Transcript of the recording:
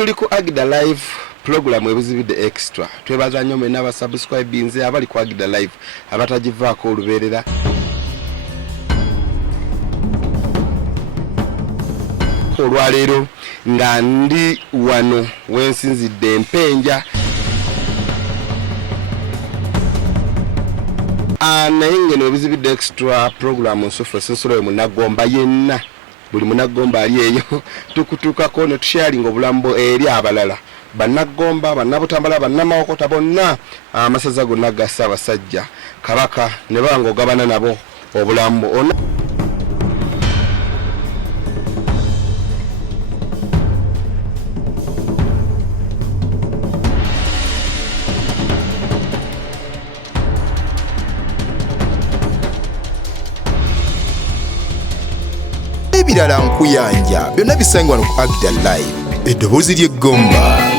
tuli ku AGDALIVE program ebuzibidde extra. Twebaza nnyo mwenna abasubscribinze abali ku AGDALIVE abatagivaako olubeerera. Olwaleero nga ndi wano wensinzidde Mpenja. Naye ngeno ebuzibidde extra program nsufu esensolo munagomba yenna. Buli munagomba ali eyo tukutukako ne tusharinga obulambo eri abalala. Banagomba, bannabutambala, bannamawokota bonna amasaza gonna ga Ssaabasajja Kabaka ne bango gabana nabo obulambo. Ebirala nkuyanja byonna bisangwa ku AGDALIVE eddoboozi ly'eggomba.